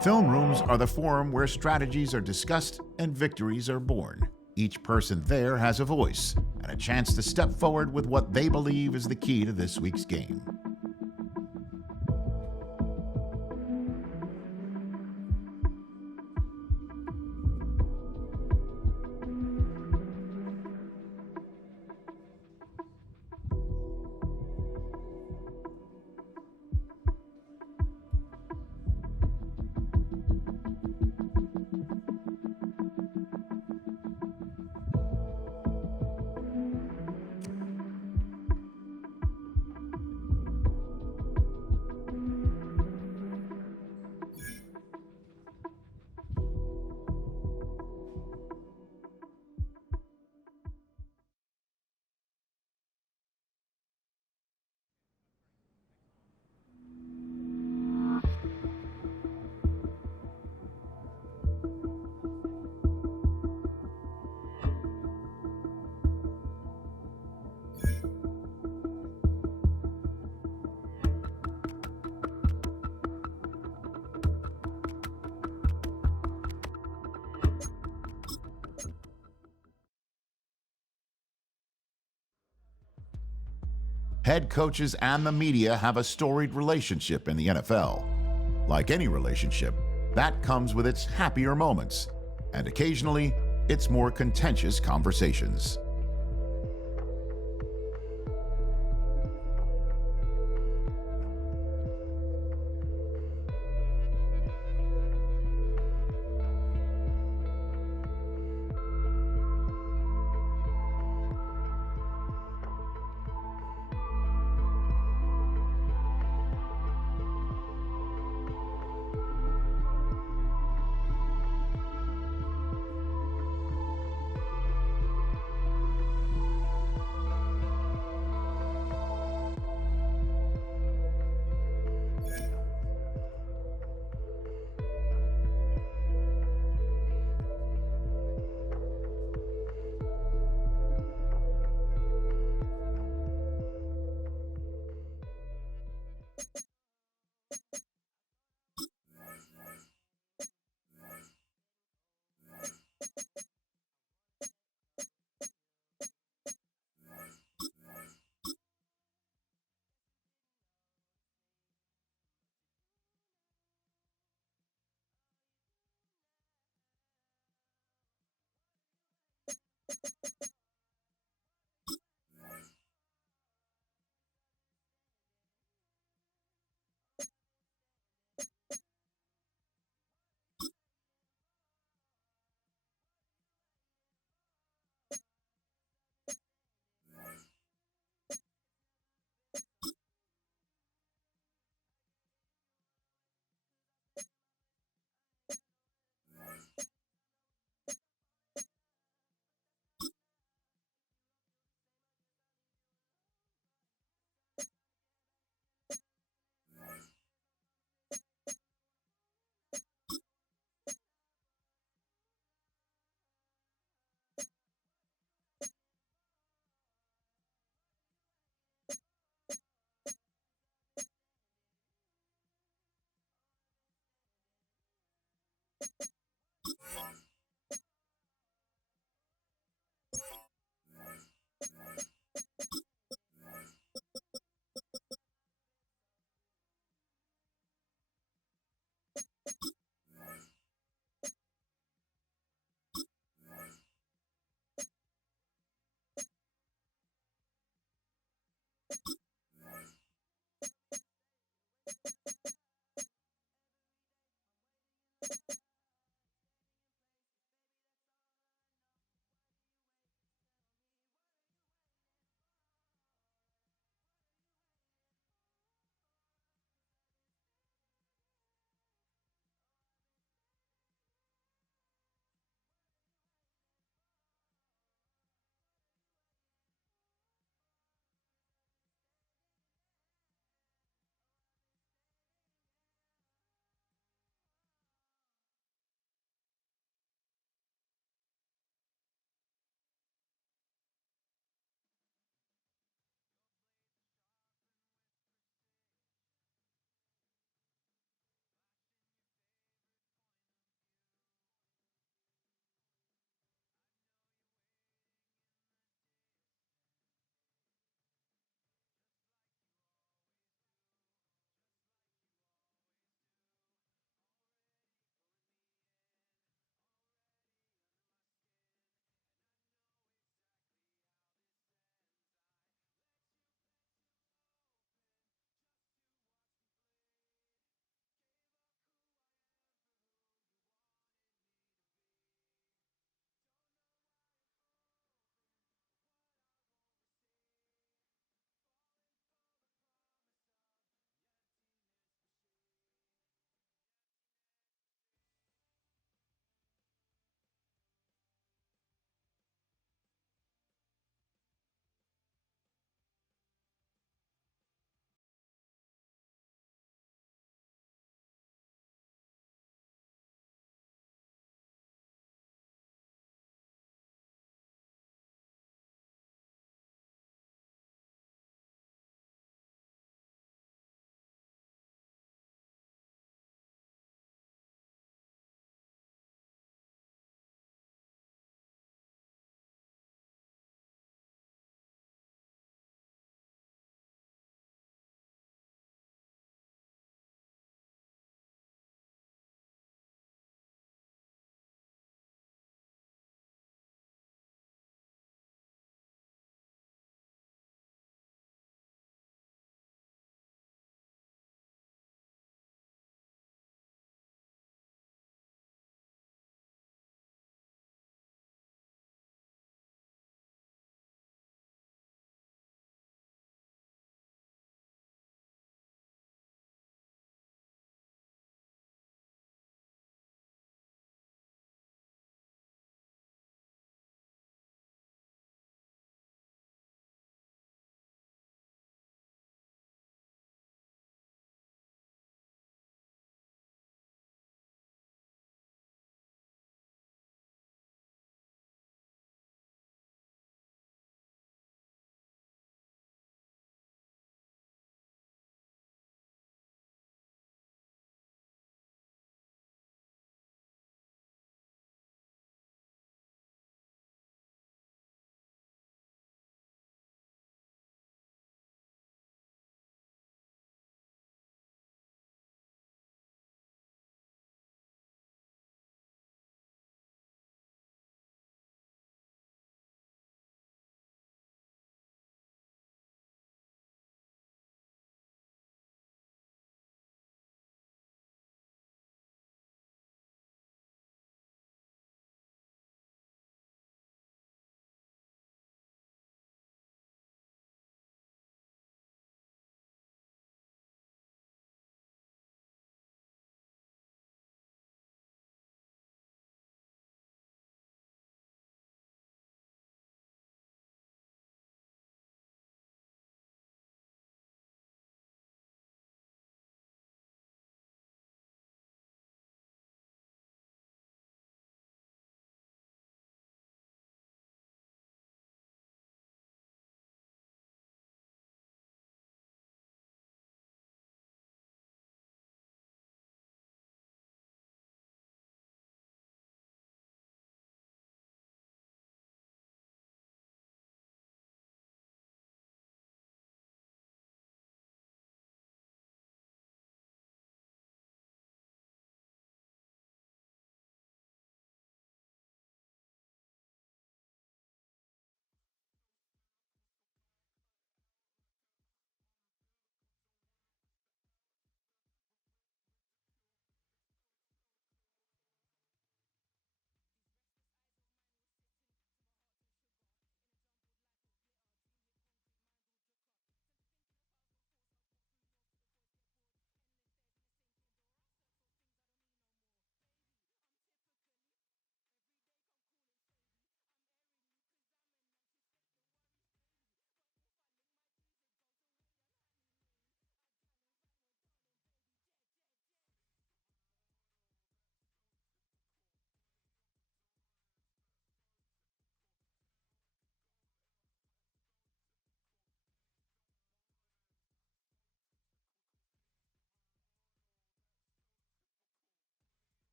Film rooms are the forum where strategies are discussed and victories are born. Each person there has a voice and a chance to step forward with what they believe is the key to this week's game. Head coaches and the media have a storied relationship in the NFL. Like any relationship, that comes with its happier moments, and occasionally, its more contentious conversations.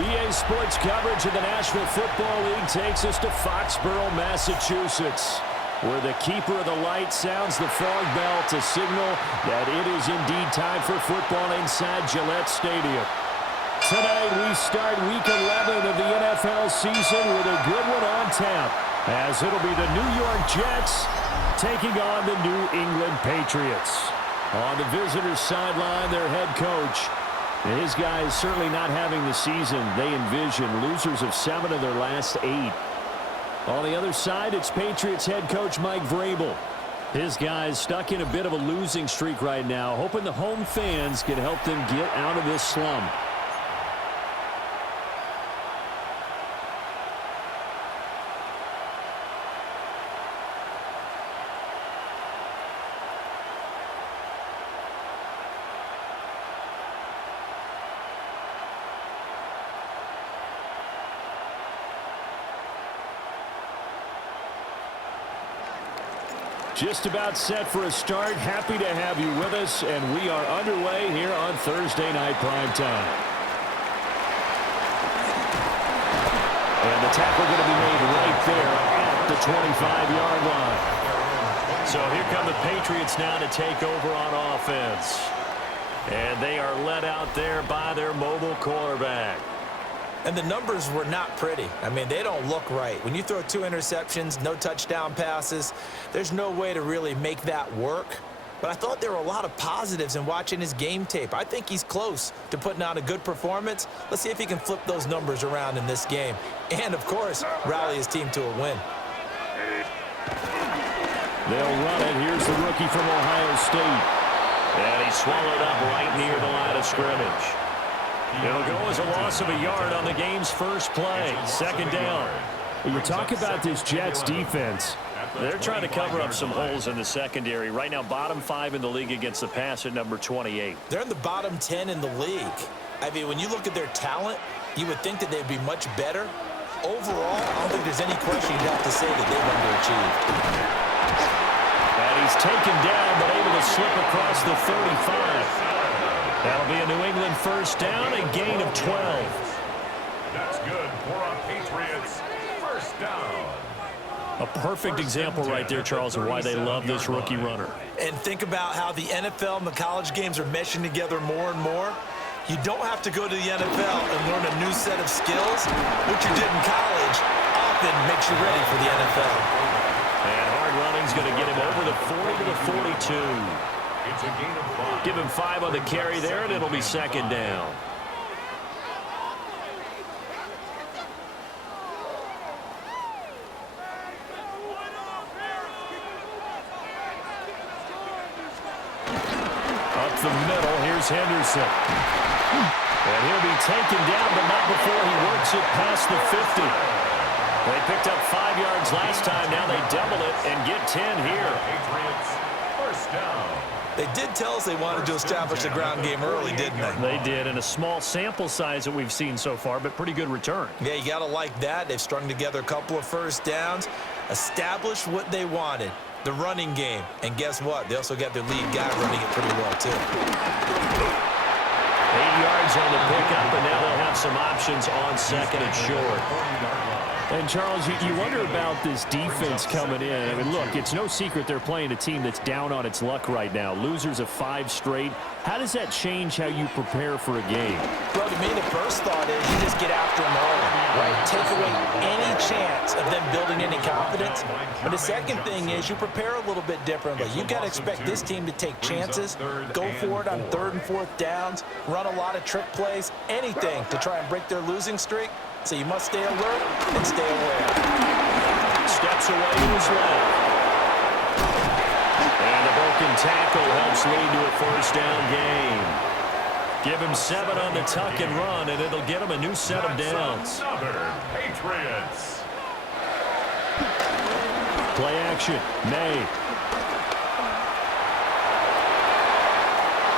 EA Sports coverage of the National Football League takes us to Foxborough, Massachusetts, where the keeper of the light sounds the frog bell to signal that it is indeed time for football inside Gillette Stadium. Tonight we start Week 11 of the NFL season with a good one on tap, as it'll be the New York Jets taking on the New England Patriots. On the visitors' sideline, their head coach. His guys certainly not having the season they envision. Losers of 7 of their last 8. On the other side, it's Patriots head coach Mike Vrabel. His guys stuck in a bit of a losing streak right now, hoping the home fans can help them get out of this slump. Just about set for a start. Happy to have you with us, and we are underway here on Thursday Night Primetime. And the tackle going to be made right there at the 25-yard line. So here come the Patriots now to take over on offense. And they are led out there by their mobile quarterback. And the numbers were not pretty. I mean, they don't look right. When you throw 2 interceptions, no touchdown passes, there's no way to really make that work. But I thought there were a lot of positives in watching his game tape. I think he's close to putting out a good performance. Let's see if he can flip those numbers around in this game. And, of course, rally his team to a win. They'll run it. Here's the rookie from Ohio State. And he's swallowed up right near the line of scrimmage. It'll go as a loss of a yard on the game's first play. Second down. You talk about this Jets defense. They're trying to cover up some holes in the secondary. Right now, bottom 5 in the league against the pass at number 28. They're in the bottom 10 in the league. I mean, when you look at their talent, you would think that they'd be much better. Overall, I don't think there's any question you'd have to say that they've underachieved. And he's taken down, but able to slip across the 35. That'll be a New England first down, a gain of 12. That's good for a Patriots first down. A perfect example right there, Charles, of why they love this rookie runner. And think about how the NFL and the college games are meshing together more and more. You don't have to go to the NFL and learn a new set of skills. What you did in college often makes you ready for the NFL. And hard running's going to get him over the 40 to the 42. It's a gain of 5. Give him 5 on the carry there, and it'll be second down. Up the middle, here's Henderson. And he'll be taken down, but not before he works it past the 50. They picked up 5 yards last time. Now they double it and get 10 here. Patriots first down. They did tell us they wanted to establish the ground game early, didn't they? They did, and a small sample size that we've seen so far, but pretty good return. Yeah, you got to like that. They've strung together a couple of first downs, established what they wanted, the running game. And guess what? They also got their lead guy running it pretty well, too. 8 yards on the pickup, and now they'll have some options on second and short. And, Charles, you wonder about this defense coming in. I mean, look, it's no secret they're playing a team that's down on its luck right now. Losers of 5 straight. How does that change how you prepare for a game? Well, to me, the first thought is you just get after them early, right? Take away any chance of them building any confidence. But the second thing is you prepare a little bit differently. You've got to expect this team to take chances, go for it on 3rd and 4th downs, run a lot of trick plays, anything to try and break their losing streak. So you must stay alert and stay aware. Steps away to his left. And the broken tackle helps lead to a first down gain. Give him 7 on the tuck and run, and it'll get him a new set of downs. Another Patriots. Play action. May.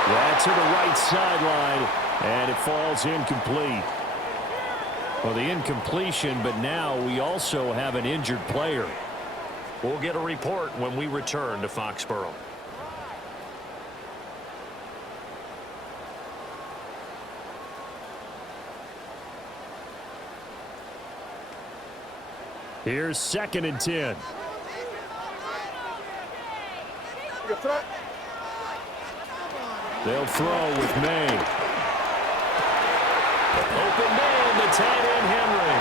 That's to the right sideline, and it falls incomplete. Well, the incompletion, but now we also have an injured player. We'll get a report when we return to Foxborough. Here's 2nd and 10. They'll throw with May. Open man, the tight end, Henry.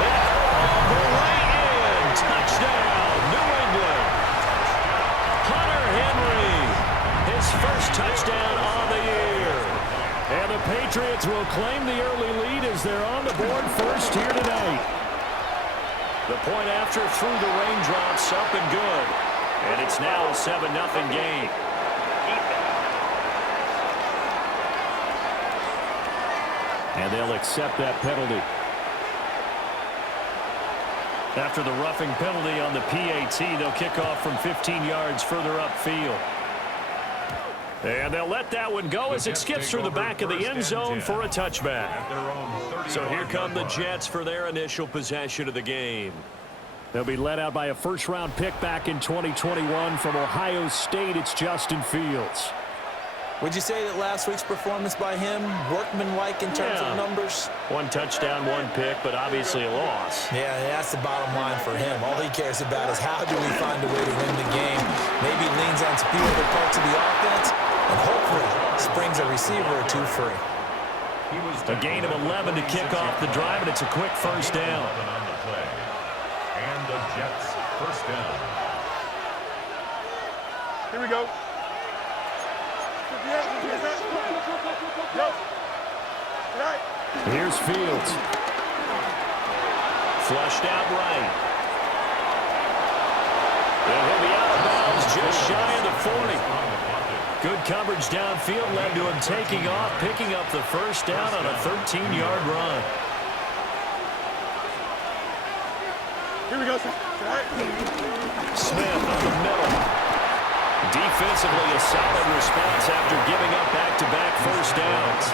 They throw right in. Touchdown, New England. Hunter Henry, his first touchdown on the year. And the Patriots will claim the early lead as they're on the board first here tonight. The point after through the raindrops, up and good. And it's now a 7-0 game. And they'll accept that penalty. After the roughing penalty on the PAT, they'll kick off from 15 yards further upfield. And they'll let that one go as it skips through the back of the end zone for a touchback. So here come the Jets for their initial possession of the game. They'll be led out by a first-round pick back in 2021 from Ohio State. It's Justin Fields. Would you say that last week's performance by him, workmanlike in terms of numbers? 1 touchdown, 1 pick, but obviously a loss. Yeah, that's the bottom line for him. All he cares about is how do we find a way to win the game. Maybe leans on a few other parts of the offense, and hopefully springs a receiver or two free. A gain of 11 to kick off the drive, and it's a quick first down. And the Jets first down. Here we go. Here's Fields. Flushed out right. And he'll be out of bounds just shy of the 40. Good coverage downfield led to him taking off, picking up the first down on a 13-yard run. Here we go, sir. Smith on the middle. Defensively, a solid response after giving up back-to-back first downs.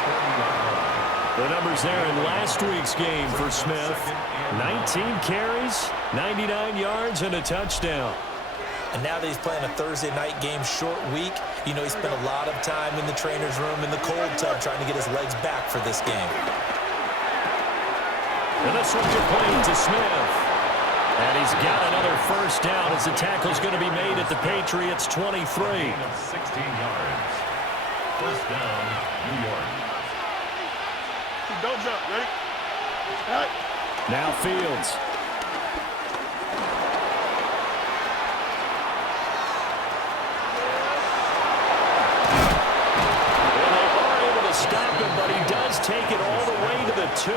The numbers there in last week's game for Smith. 19 carries, 99 yards, and a touchdown. And now that he's playing a Thursday night game, short week, you know he spent a lot of time in the trainer's room in the cold tub trying to get his legs back for this game. And the switch of play to Smith. And he's got another first down as the tackle's going to be made at the Patriots' 23. 16 yards. First down, New York. Don't jump. Ready? All right. Now Fields. And they are able to stop him, but he does take it all the way to the 2.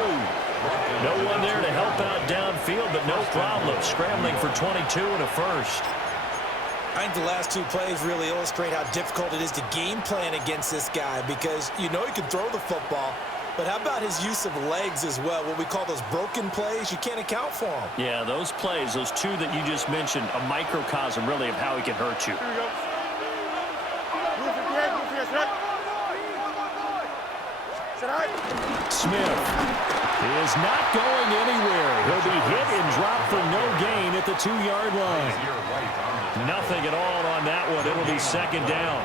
No one there to help out downfield, but no problem scrambling for 22 and a first. I think the last 2 plays really illustrate how difficult it is to game plan against this guy because you know he can throw the football, but how about his use of legs as well? What we call those broken plays, you can't account for them. Yeah, those plays, those 2 that you just mentioned, a microcosm really of how he can hurt you. Here we go. Move your head, move your head. Sit high. Smith is not going anywhere. He'll be hit and dropped for no gain at the 2-yard line. Nothing at all on that one. It'll be second down.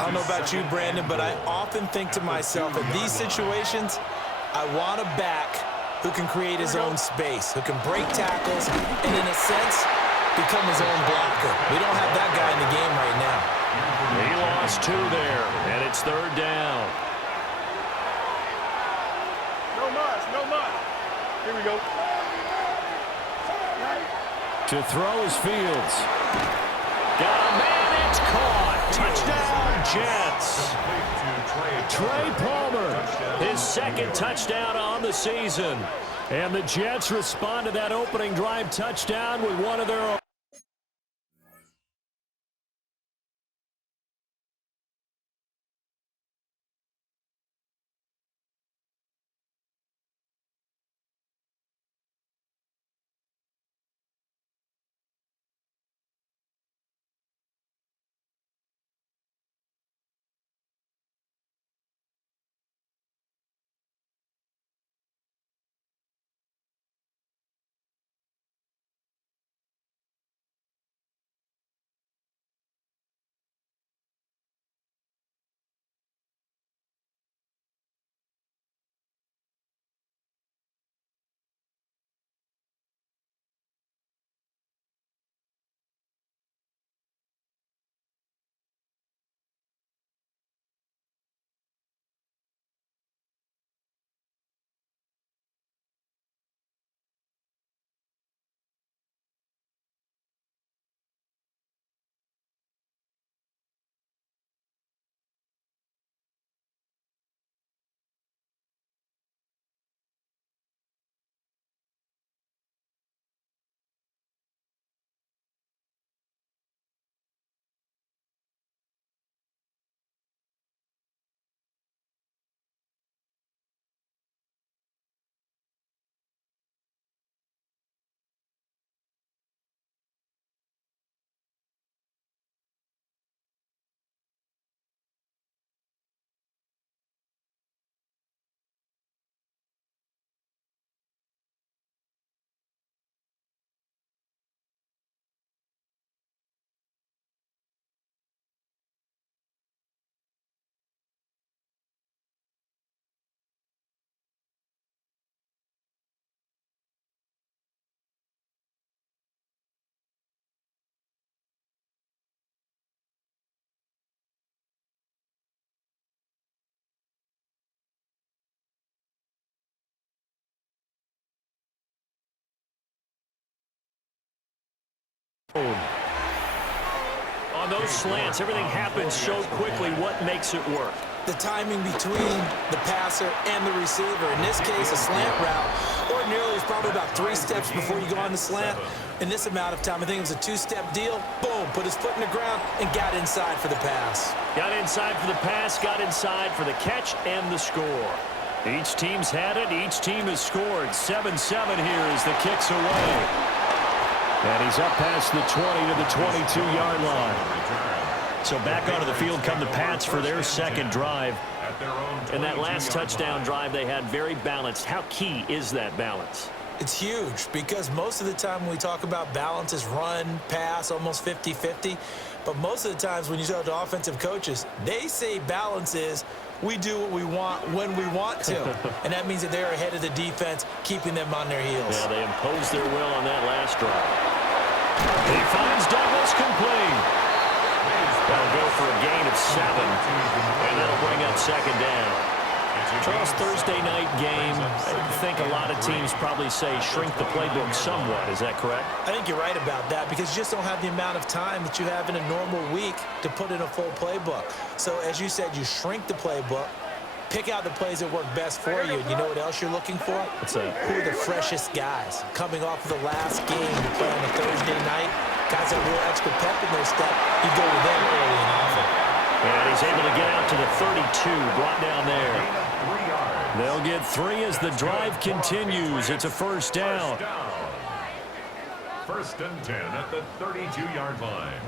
I don't know about you, Brandon, but I often think to myself, in these situations, I want a back who can create his own space, who can break tackles, and in a sense, become his own blocker. We don't have that guy in the game right now. He lost 2 there, and it's third down. No muss. Here we go. To throw is Fields. Got a man, it's caught. Touchdown, Jets. Trey Palmer, his second touchdown on the season. And the Jets respond to that opening drive touchdown with one of their own. On those slants, everything happens so quickly. What makes it work? The timing between the passer and the receiver. In this case, a slant route ordinarily is probably about 3 steps before you go on the slant. In this amount of time, I think it was a 2-step deal. Boom, put his foot in the ground and got inside for the pass. Got inside for the pass, got inside for the catch and the score. Each team's had it. Each team has scored. 7-7 here as the kick's away. And he's up past the 20 to the 22-yard line. So back onto the field come the Pats for their second drive. And that last touchdown drive they had very balanced. How key is that balance? It's huge because most of the time when we talk about balance is run, pass, almost 50-50. But most of the times when you talk to offensive coaches, they say balance is we do what we want when we want to. And that means that they're ahead of the defense, keeping them on their heels. Yeah, they imposed their will on that last drive. He finds Douglas complete. That'll go for a gain of 7, and that'll bring up second down. Charles, Thursday night game, I think a lot of teams probably say shrink the playbook somewhat. Is that correct? I think you're right about that because you just don't have the amount of time that you have in a normal week to put in a full playbook. So, as you said, you shrink the playbook, pick out the plays that work best for you. And you know what else you're looking for? What's that? Who are the freshest guys coming off of the last game to play on a Thursday night? Guys that real extra pep in their step, you go with them early and often. And he's able to get out to the 32, brought down there. They'll get 3 as the drive continues. It's a first down. First and 10 at the 32-yard line.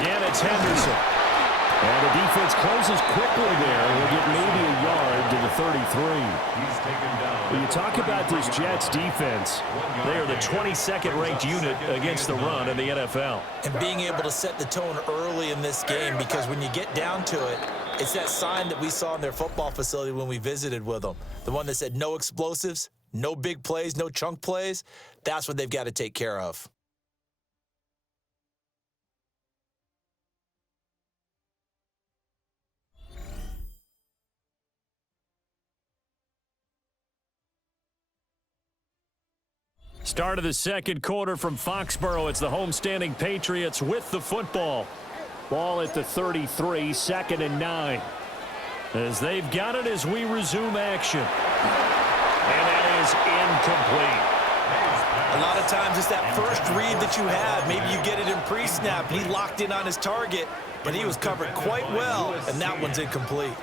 Again, it's Henderson. And the defense closes quickly there. We'll get maybe a yard to the 33. He's taken down. When you talk about this Jets defense, they are the 22nd ranked unit against the run in the NFL. And being able to set the tone early in this game, because when you get down to it, it's that sign that we saw in their football facility when we visited with them. The one that said no explosives, no big plays, no chunk plays. That's what they've got to take care of. Start of the second quarter from Foxborough. It's the homestanding Patriots with the football. Ball at the 33, 2nd and 9. As they've got it as we resume action. And that is incomplete. A lot of times it's that first read that you have. Maybe you get it in pre-snap, and he locked in on his target, but he was covered quite well, and that one's incomplete.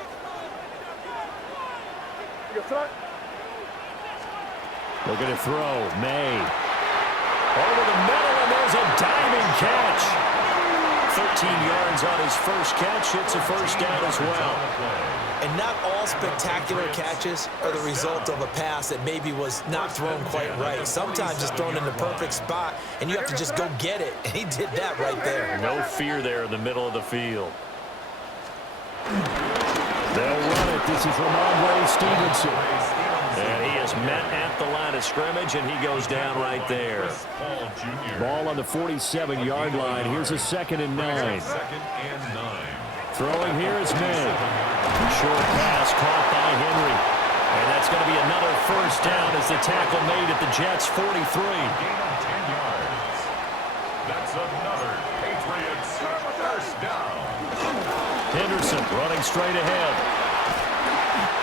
Looking to throw. May. Over the middle, and there's a diving catch. 13 yards on his first catch. It's a first down as well. And not all spectacular catches are the result of a pass that maybe was not thrown quite right. Sometimes it's thrown in the perfect spot, and you have to just go get it. And he did that right there. No fear there in the middle of the field. They'll run it. This is Ramondre Stevenson. And he is met at the line of scrimmage, and he goes down right there. Ball on the 47-yard line. Here's a 2nd and 9. Throwing here is May. Short pass caught by Henry. And that's going to be another first down as the tackle made at the Jets' 43. Gain of 10 yards. That's another Patriots first down. Henderson running straight ahead.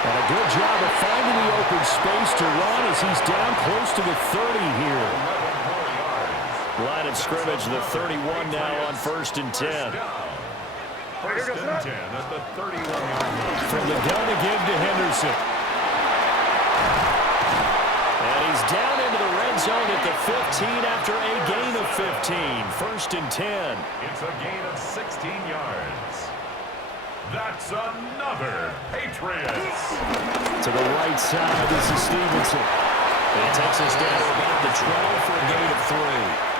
And a good job of finding the open space to run as he's down close to the 30 here. Line of scrimmage, the 31 now on 1st and 10. First and 10 at the 31-yard line. From the gun again to Henderson. And he's down into the red zone at the 15 after a gain of 15. 1st and 10. It's a gain of 16 yards. That's another Patriots. To the right side, this is Stevenson. And it takes us down to about the 12 for a gain of 3.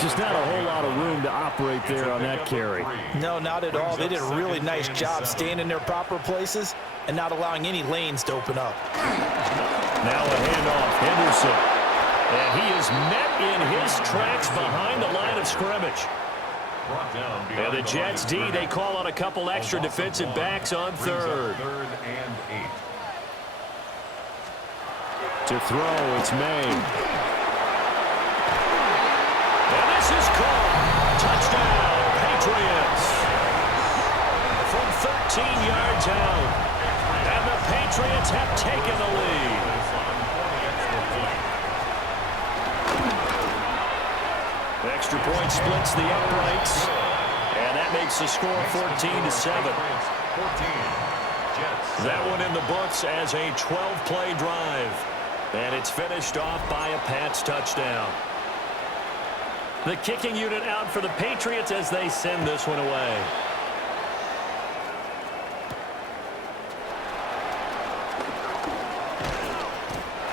Just not a whole lot of room to operate there on that carry. No, not at all. They did a really nice job staying in their proper places and not allowing any lanes to open up. Now a handoff, Henderson. And he is met in his tracks behind the line of scrimmage. And the Jets D, they call on a couple extra defensive backs on 3rd. 3rd and 8. To throw, it's May. And this is caught. Touchdown, Patriots. From 13 yards out. And the Patriots have taken the lead. Extra point splits the uprights. And that makes the score 14-7. That one in the books as a 12-play drive. And it's finished off by a Pats touchdown. The kicking unit out for the Patriots as they send this one away.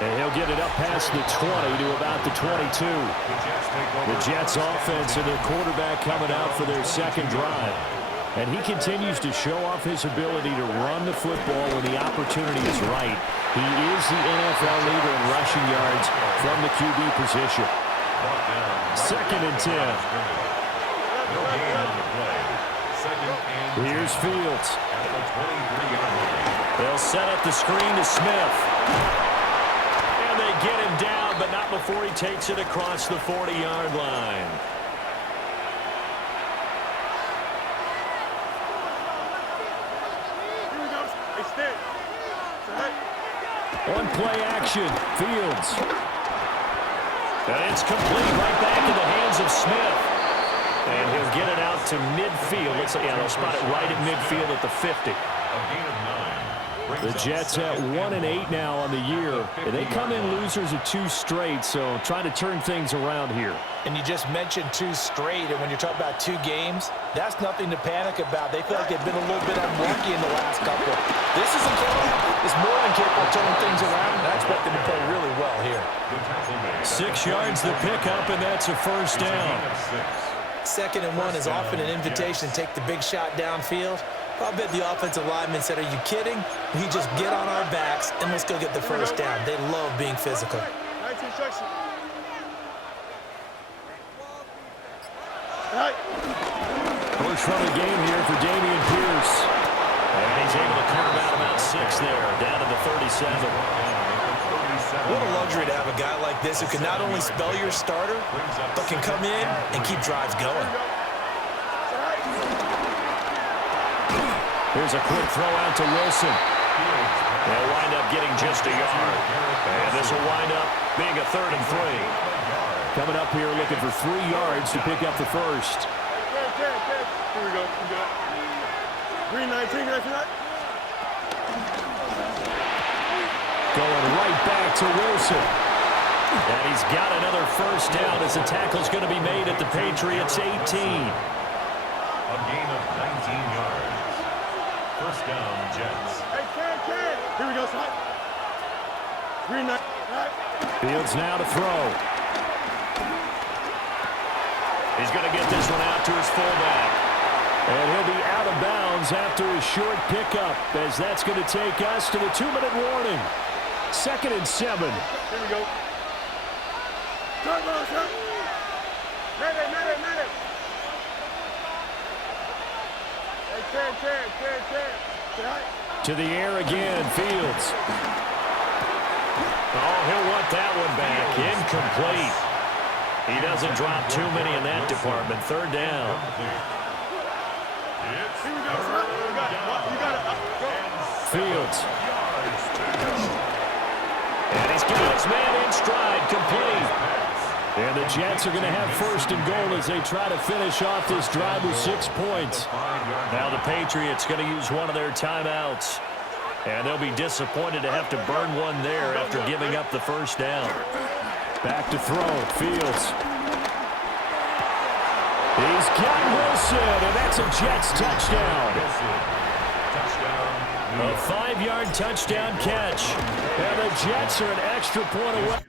And he'll get it up past the 20 to about the 22. The Jets offense and their quarterback coming out for their second drive. And he continues to show off his ability to run the football when the opportunity is right. He is the NFL leader in rushing yards from the QB position. 2nd and 10. Here's Fields. They'll set up the screen to Smith. And they get him down, but not before he takes it across the 40-yard line. On play action, Fields. And it's complete right back in the hands of Smith. And he'll get it out to midfield. Looks like, they'll spot it right at midfield at the 50. The Jets at 1-8 now on the year. And they come in losers of 2 straight, so trying to turn things around here. And you just mentioned 2 straight, and when you're talking about 2 games, that's nothing to panic about. They feel like they've been a little bit unlucky in the last couple. This is more than capable of turning things around, and I expect them to play really well here. 6 yards the pickup, and that's a first down. 2nd and 1 is often an invitation to take the big shot downfield. I'll bet the offensive lineman said, "Are you kidding? We just get on our backs and let's go get the first down." They love being physical. First run of the game here for Dameon Pierce. And he's able to carve out about 6 there, down to the 37. What a luxury to have a guy like this who can not only spell your starter, but can come in and keep drives going. Here's a quick throw out to Wilson. They'll wind up getting just a yard. And this will wind up being a 3rd and 3. Coming up here looking for 3 yards to pick up the first. Here we go. Green 19, Going right back to Wilson. And he's got another first down as the tackle's going to be made at the Patriots' 18. A gain of 19 yards. First down, Jets. Hey, here we go, son. Green 9. Fields now to throw. He's going to get this one out to his fullback. And he'll be out of bounds after a short pickup, as that's going to take us to the 2-minute warning. 2nd and 7. Here we go. Turn, turn. Medic. Hey, To the air again, Fields. Oh, he'll want that one back. Incomplete. He doesn't drop too many in that department. 3rd down. Here we go, son. You got it. Go. Fields. And he's got his man in stride, complete. And the Jets are going to have 1st and goal as they try to finish off this drive with 6 points. Now the Patriots going to use one of their timeouts. And they'll be disappointed to have to burn one there after giving up the first down. Back to throw, Fields. He's got Wilson, and that's a Jets touchdown. A 5-yard touchdown catch. And the Jets are an extra point away.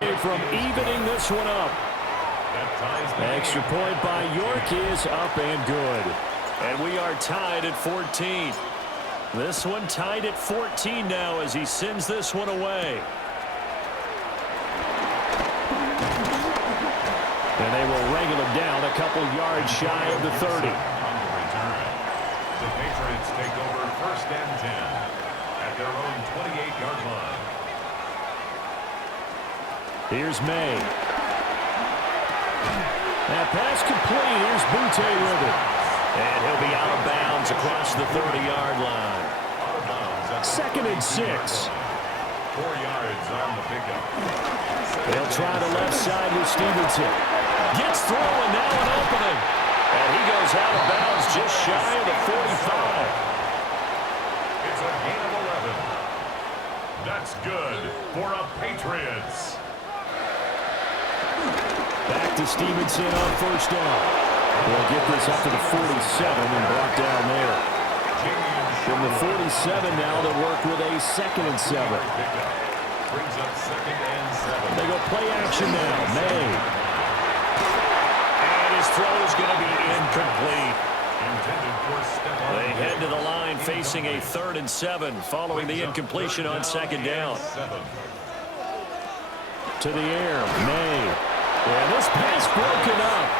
From evening this one up. Extra point by York is up and good. And we are tied at 14. This one tied at 14 now as he sends this one away. And they will wrangle him down a couple yards shy of the 30. The Patriots take over 1st and 10 at their own 28-yard line. Here's May. That pass complete. Here's Butte with it. And he'll be out of bounds across the 30-yard line. 2nd and 6. 4 yards on the pickup. They'll try the left side with Stevenson. Gets through and now an opening. And he goes out of bounds just shy of the 45. It's a gain of 11. That's good for a Patriots. Back to Stevenson on 1st down. They'll get this up to the 47 and brought down there. From the 47 now they'll work with a 2nd and 7. Brings up 2nd and 7. They go play action now. May. And his throw is going to be incomplete. They head to the line facing a 3rd and 7 following the incompletion on 2nd down. To the air. May. And this pass broken up.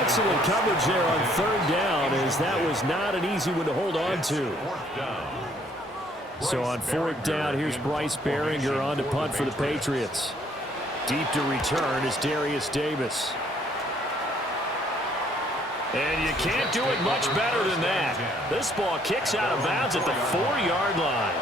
Excellent coverage there on 3rd down as that was not an easy one to hold on to. So on 4th down, here's Bryce Behringer on to punt for the Patriots. Deep to return is Darius Davis. And you can't do it much better than that. This ball kicks out of bounds at the 4-yard line.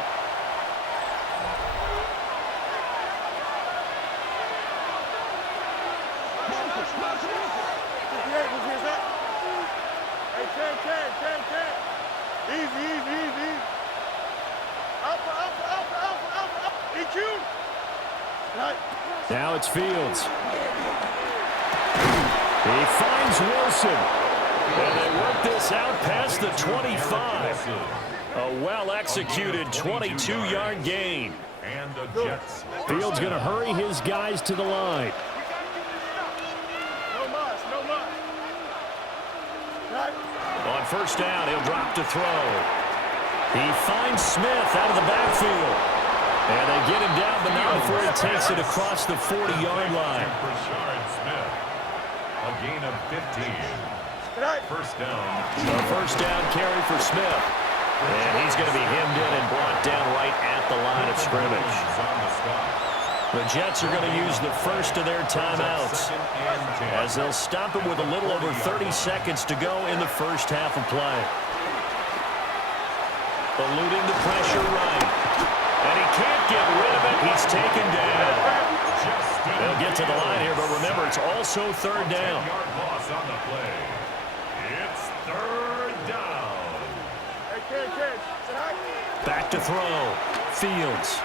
Easy. Alpha. EQ. Now it's Fields. He finds Wilson. And they work this out past the 25. A well-executed 22-yard gain. Fields going to hurry his guys to the line. On 1st down, he'll drop to throw. He finds Smith out of the backfield. And they get him down, but not before he takes it across the 40-yard line. A gain of 15. 1st down. So 1st down carry for Smith. And he's going to be hemmed in and brought down right at the line of scrimmage. The Jets are going to use the first of their timeouts as they'll stop him with a little over 30 seconds to go in the first half of play. Eluding the pressure right. And he can't get rid of it. He's taken down. They'll get to the line here, but remember, it's also 3rd down. It's 3rd down. Back to throw. Fields.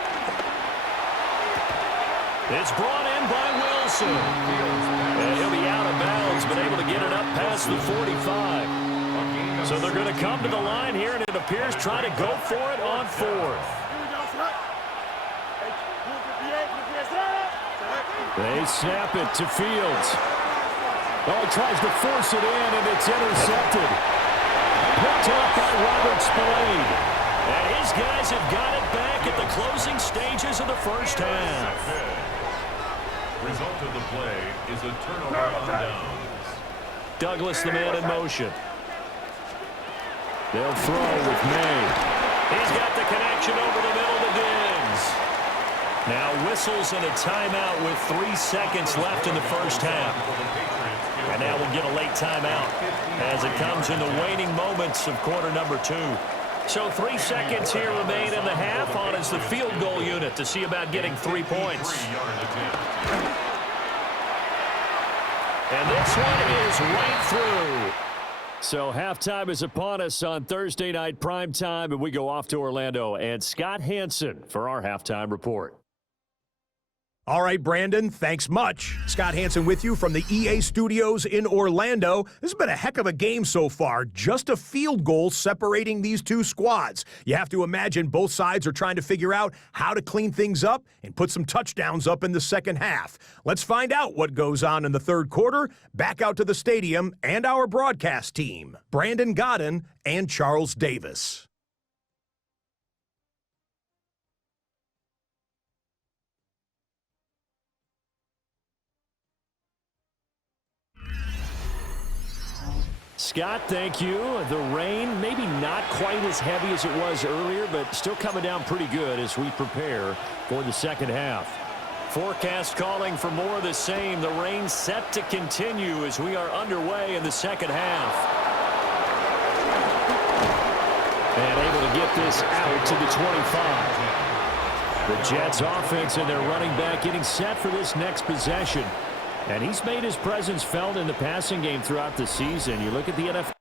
It's brought in by Wilson. And he'll be out of bounds, but able to get it up past the 45. So they're going to come to the line here, and it appears trying to go for it on 4th. They snap it to Fields. Oh, he tries to force it in, and it's intercepted. Picked up by Robert Spillane. And his guys have got it back at the closing stages of the first half. Result of the play is a turnover on downs. Douglas, the man in motion. They'll throw with May. He's got the connection over the middle to Diggs. Now whistles and a timeout with 3 seconds left in the first half. And now we'll get a late timeout as it comes in the waning moments of quarter number 2. So 3 seconds here remain in the half on as the field goal unit to see about getting 3 points. And this one is right through. So halftime is upon us on Thursday night prime time, and we go off to Orlando and Scott Hansen for our halftime report. All right, Brandon, thanks much. Scott Hansen with you from the EA Studios in Orlando. This has been a heck of a game so far. Just a field goal separating these two squads. You have to imagine both sides are trying to figure out how to clean things up and put some touchdowns up in the second half. Let's find out what goes on in the third quarter. Back out to the stadium and our broadcast team, Brandon Godden and Charles Davis. Scott, thank you. The rain, maybe not quite as heavy as it was earlier, but still coming down pretty good as we prepare for the second half. Forecast calling for more of the same. The rain set to continue as we are underway in the second half. And able to get this out to the 25. The Jets offense and their running back getting set for this next possession. And he's made his presence felt in the passing game throughout the season. You look at the NFL.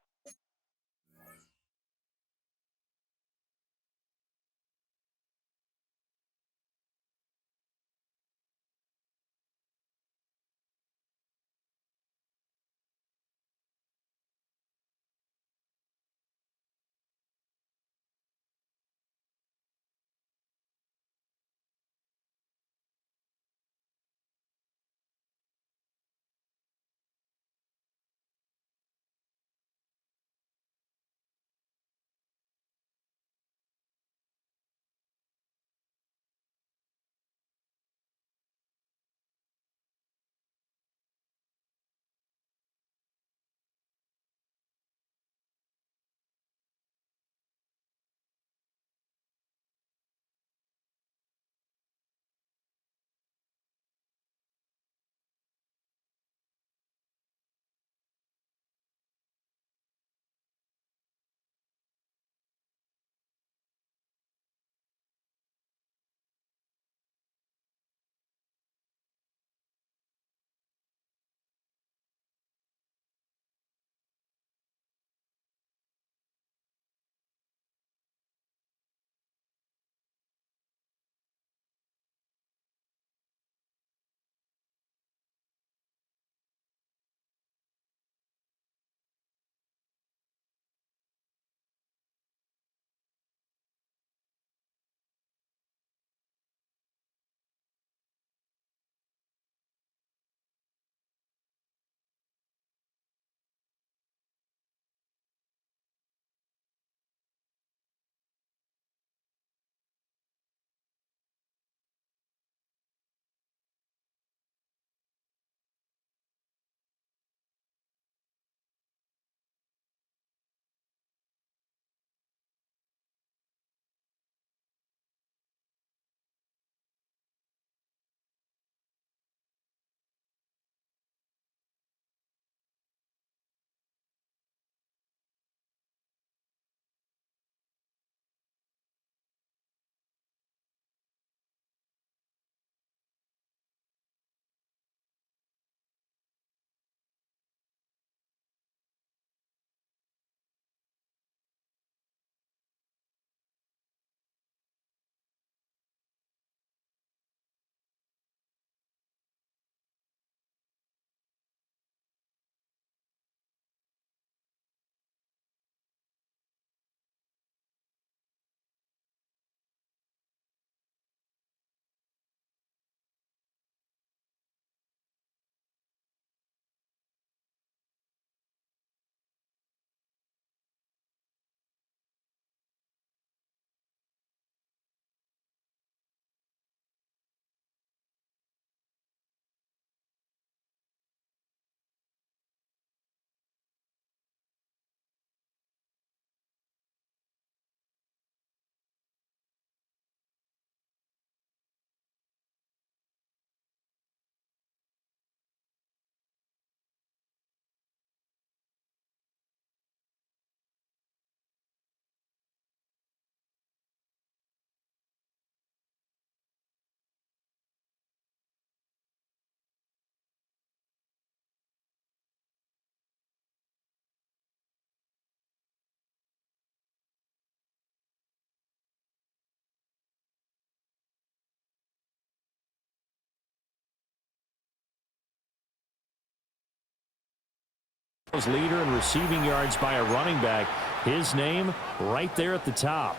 Leader in receiving yards by a running back. His name right there at the top.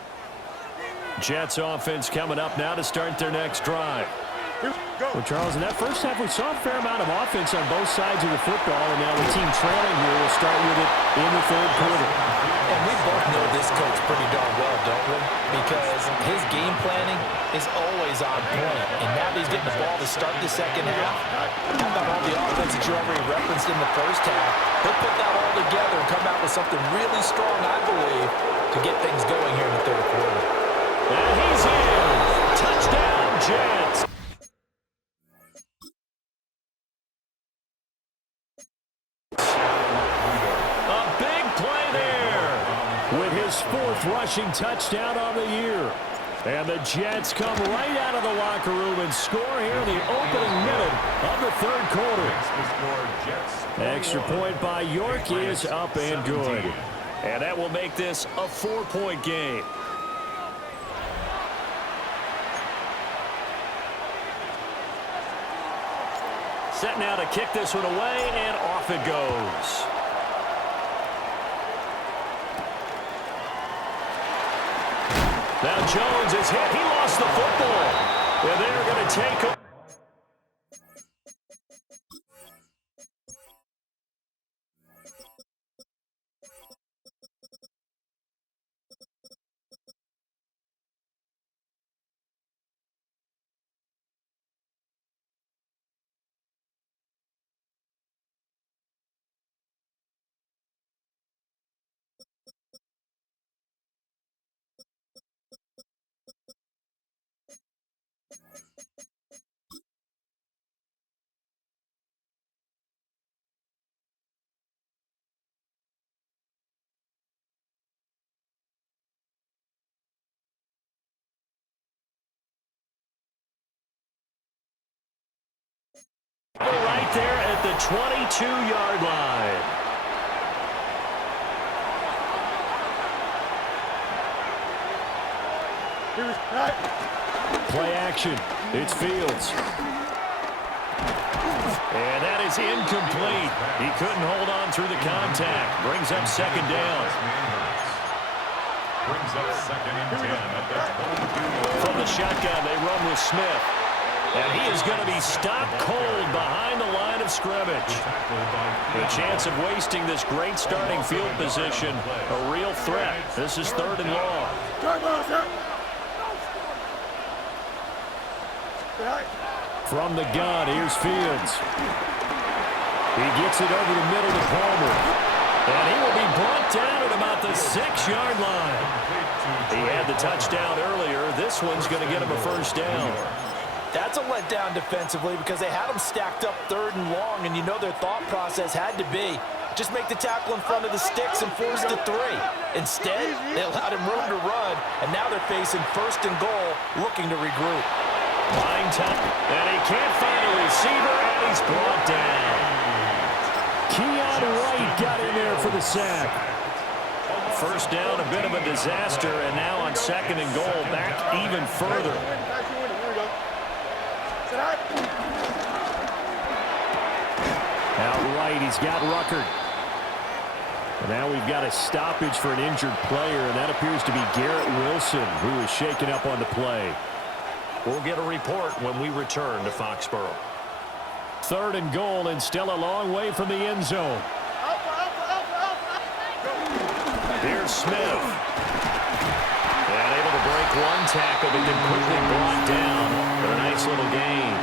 Jets offense coming up now to start their next drive. Well, Charles, in that first half, we saw a fair amount of offense on both sides of the football, and now the team trailing here will start with it in the third quarter. And we both know this coach pretty darn well, don't we? Because his game planning is always on point. And now that he's getting the ball to start the second half, how about all the offense that you already referenced in the first half? He'll put that all together and come out with something really strong, I believe, to get things going here in the third quarter. And he's in. Touchdown, Jets. Fourth rushing touchdown on the year. And the Jets come right out of the locker room and score here in the opening minute of the third quarter. Extra point by York is up and good. And that will make this a 4-point game. Set now to kick this one away, and off it goes. Now Jones is hit. He lost the football. And they're going to take him. Right there at the 22-yard line. Play action. It's Fields. And that is incomplete. He couldn't hold on through the contact. Brings up second down. Brings up second and 10 at the 22. From the shotgun, they run with Smith. And he is going to be stopped cold behind the line of scrimmage. The chance of wasting this great starting field position, a real threat. This is third and long. From the gun, here's Fields. He gets it over the middle to Palmer. And he will be brought down at about the 6-yard line. He had the touchdown earlier. This one's going to get him a first down. That's a letdown defensively because they had him stacked up third and long, and you know their thought process had to be just make the tackle in front of the sticks and force the 3. Instead, they allowed him room to run, and now they're facing first and goal, looking to regroup. Line time, and he can't find a receiver, and he's brought down. Keon White got in there for the sack. First down, a bit of a disaster, and now on second and goal, back even further. Out right, he's got Ruckert. And now we've got a stoppage for an injured player, and that appears to be Garrett Wilson, who is shaken up on the play. We'll get a report when we return to Foxborough. Third and goal, and still a long way from the end zone. Here's Smith. And able to break one tackle, but then quickly brought down. But a nice little gain.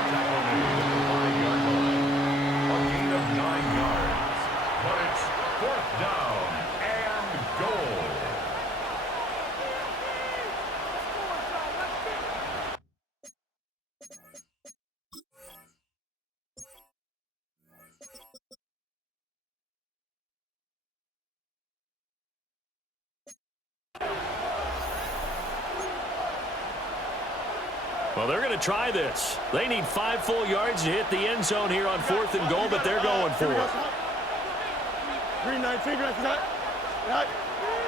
A gain of 9 yards. But it's fourth down and goal. Well, they're going to try this. They need 5 full yards to hit the end zone here on fourth and goal, but they're going for it.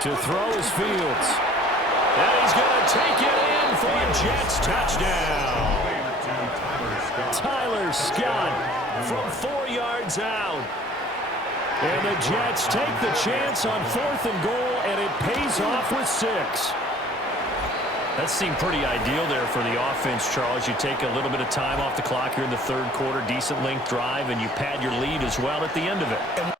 To throw is Fields. And he's going to take it in for a Jets touchdown. Tyler Scott from 4 yards out. And the Jets take the chance on 4th and goal, and it pays off with 6. That seemed pretty ideal there for the offense, Charles. You take a little bit of time off the clock here in the third quarter, decent length drive, and you pad your lead as well at the end of it.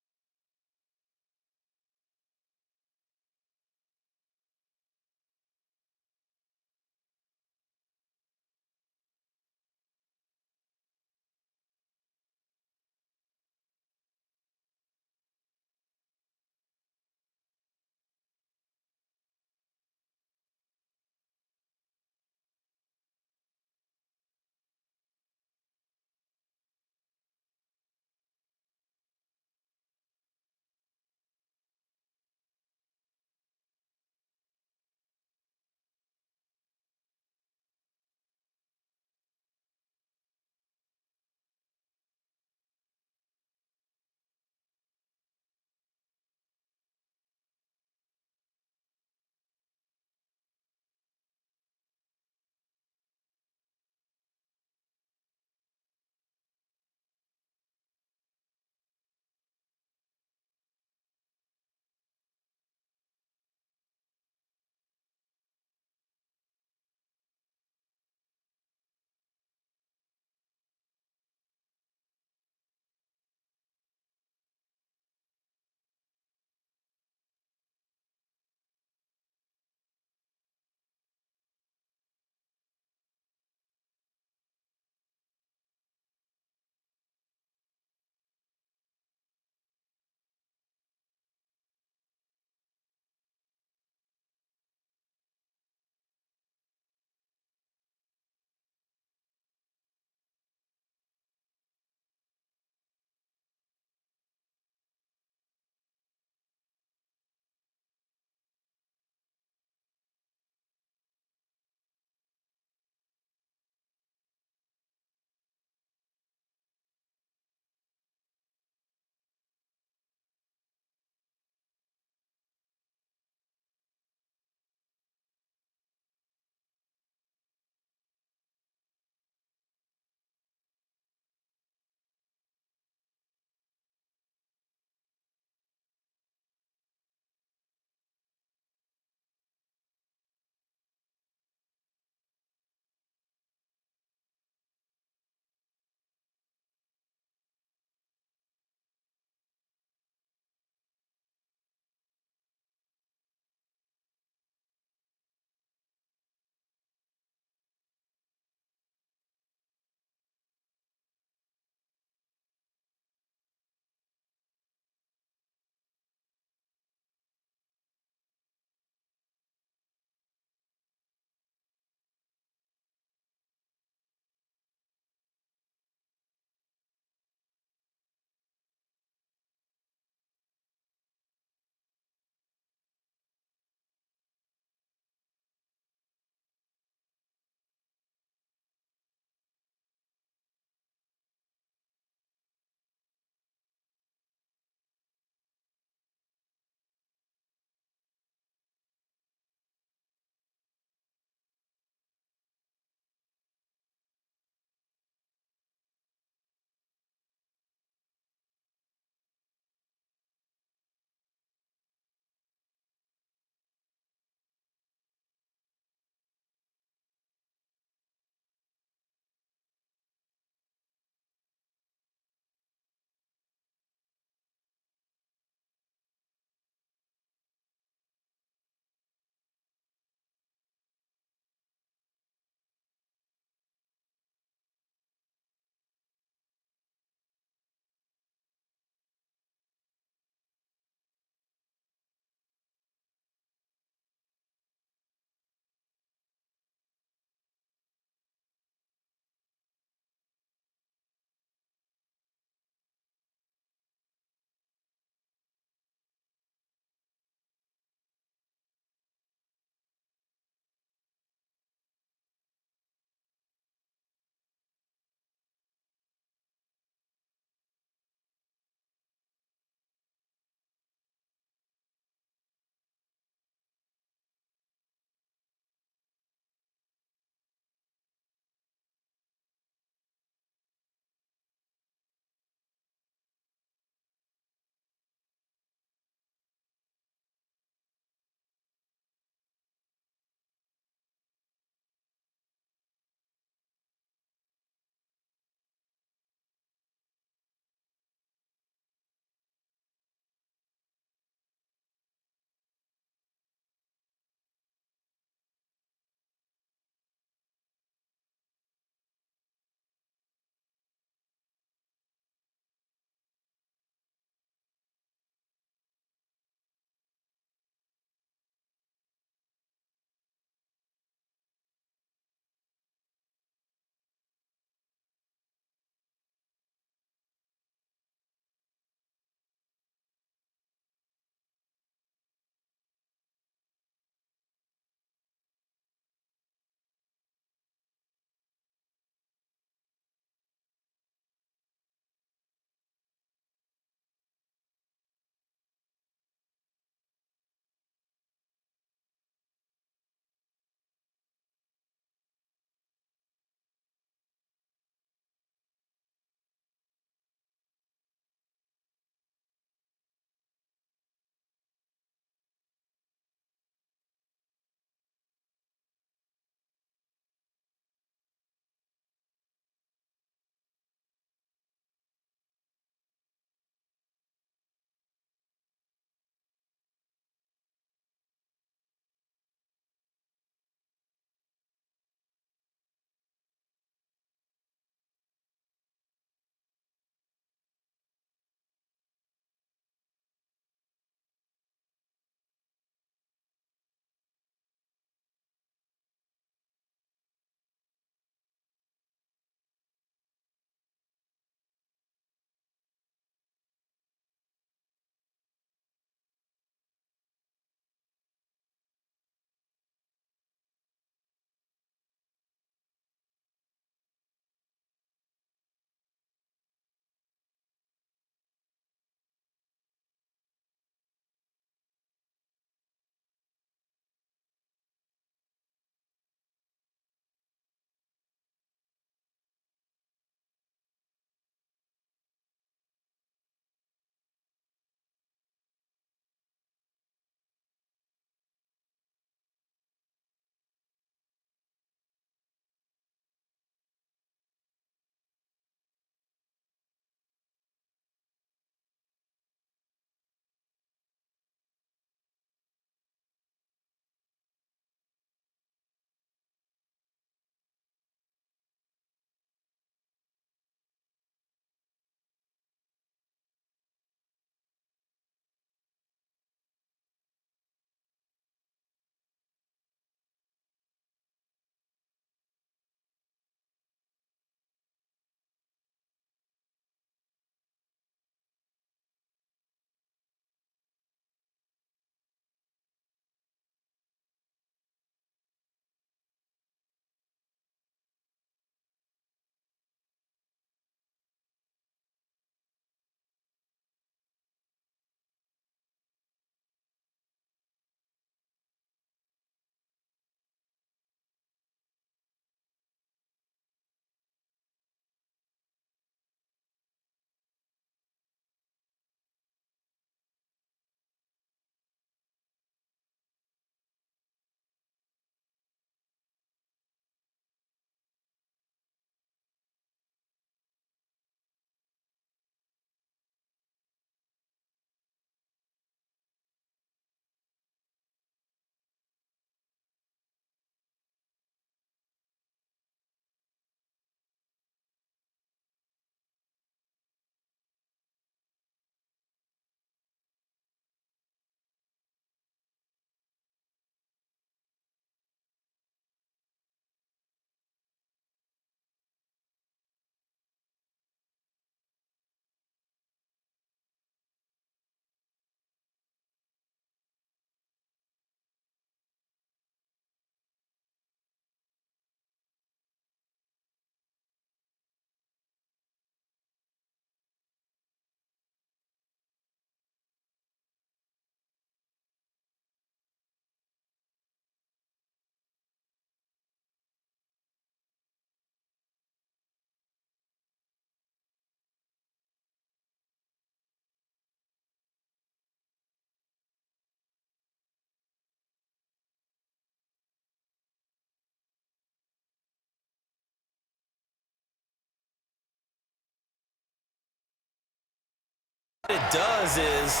What it does is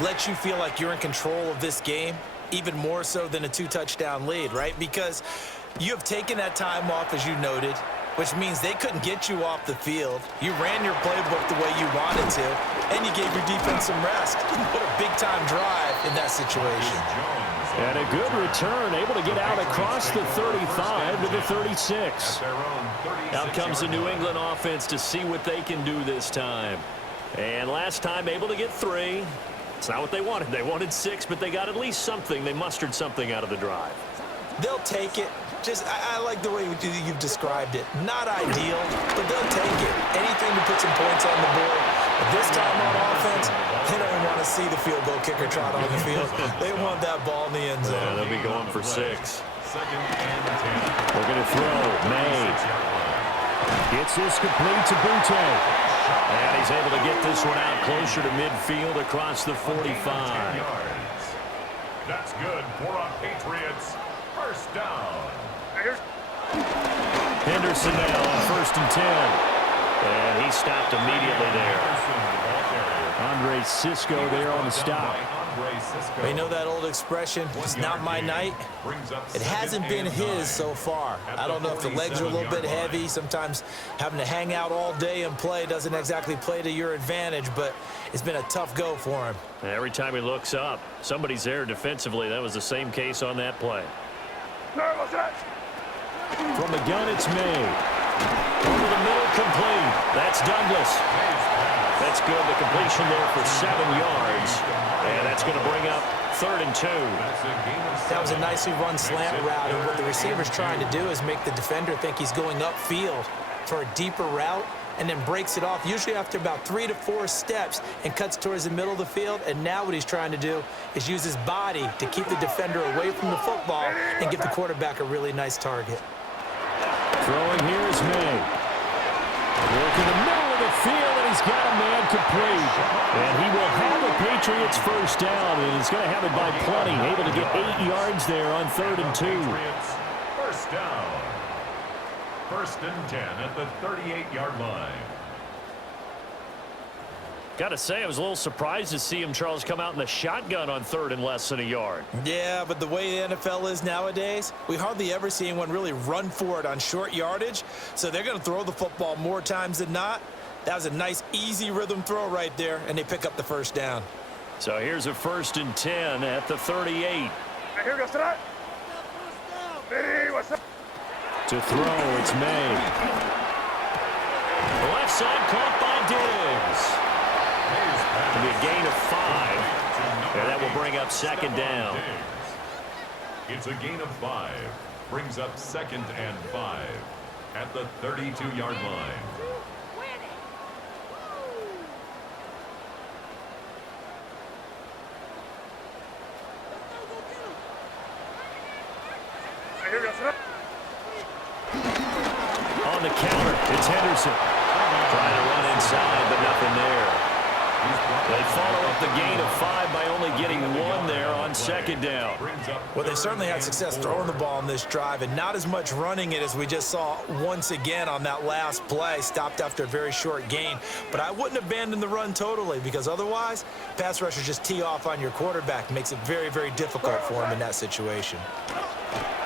let you feel like you're in control of this game, even more so than a 2-touchdown lead, right? Because you have taken that time off, as you noted, which means they couldn't get you off the field. You ran your playbook the way you wanted to, and you gave your defense some rest. What a big-time drive in that situation. And a good return, able to get out across the 35 to the 36. Out comes the New England offense to see what they can do this time. And last time, able to get 3. It's not what they wanted. They wanted 6, but they got at least something. They mustered something out of the drive. They'll take it. I like the way you've described it. Not ideal, but they'll take it. Anything to put some points on the board. But this time on offense, they don't even want to see the field goal kicker trot on the field. They want that ball in the end zone. Yeah, they'll be going for 6. We're going to throw. May gets this complete to Butte. And he's able to get this one out closer to midfield across the 45. That's good for a Patriots first down. Henderson now on 1st and 10. And he stopped immediately there. Andre Cisco there on the stop. Well, you know that old expression, it's not my night? It hasn't been his so far. I don't know if the legs are a little bit heavy. Sometimes having to hang out all day and play doesn't exactly play to your advantage, but it's been a tough go for him. Every time he looks up, somebody's there defensively. That was the same case on that play. From the gun, it's May. Over the middle, complete. That's Douglas. That's good. The completion there for 7 yards. And that's going to bring up 3rd and 2. That was a nicely run slant route, and what the receiver's trying to do is make the defender think he's going upfield for a deeper route, and then breaks it off, usually after about 3 to 4 steps, and cuts towards the middle of the field. And now what he's trying to do is use his body to keep the defender away from the football and give the quarterback a really nice target. Throwing here is May. Working the middle of the field, and he's got a man complete. And he will have the Patriots first down, and he's going to have it by plenty. Able to get 8 yards there on 3rd and 2. First down. 1st and 10 at the 38-yard line. Got to say, I was a little surprised to see him, Charles, come out in the shotgun on 3rd and less than a yard. Yeah, but the way the NFL is nowadays, we hardly ever see anyone really run for it on short yardage. So they're going to throw the football more times than not. That was a nice, easy rhythm throw right there, and they pick up the first down. So here's a 1st and 10 at the 38. Here goes that. Hey, what's up? To throw, it's May. Left side caught by Diggs. It'll be a gain of 5, and that will bring up 2nd down. It's a gain of 5. Brings up 2nd and 5 at the 32-yard line. On the counter, it's Henderson. Trying to run inside, but nothing there. They follow up the gain of 5 by only getting 1 there on 2nd down. Well, they certainly had success throwing the ball on this drive, and not as much running it as we just saw once again on that last play. Stopped after a very short gain. But I wouldn't abandon the run totally, because otherwise, pass rushers just tee off on your quarterback. Makes it very, very difficult for him in that situation.